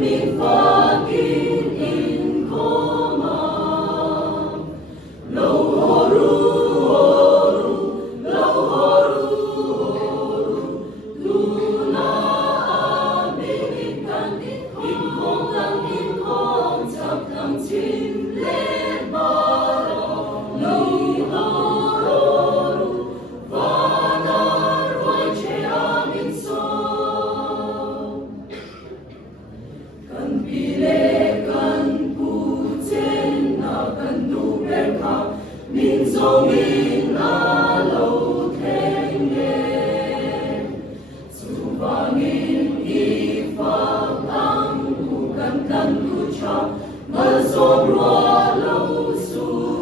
mình pha kín in có mà lâu horu lâu horu luna amin in không chập thầm chim lên bờ lâu horu vana roi che amin so kan pile kan pu chen na kan du ber kha min zong in a lo theng ye su vang in i fa ang ku kan tu cha ma zo ro lo su